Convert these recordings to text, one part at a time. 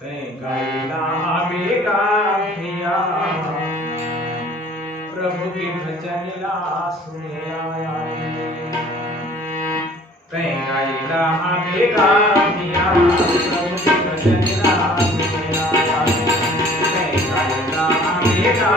तै गाइला बेगा भिया प्रभु के भजन ला सुने आया तै गाइला बेगा भिया प्रभु के भजन ला सुने आया तै गाइला बेगा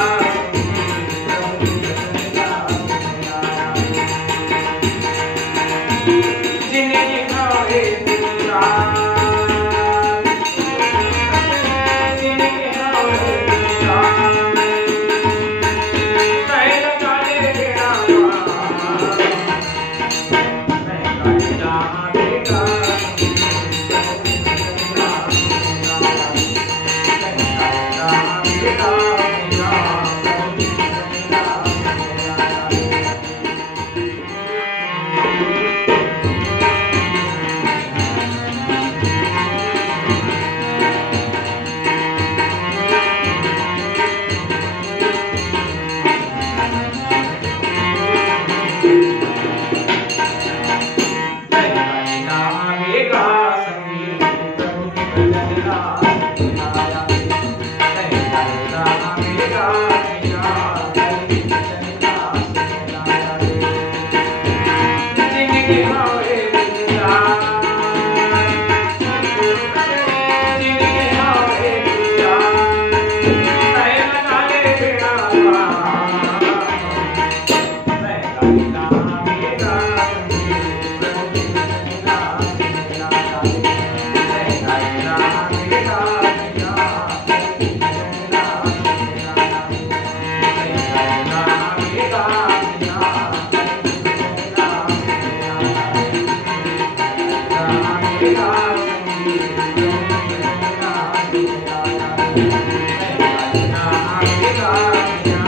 Thank you.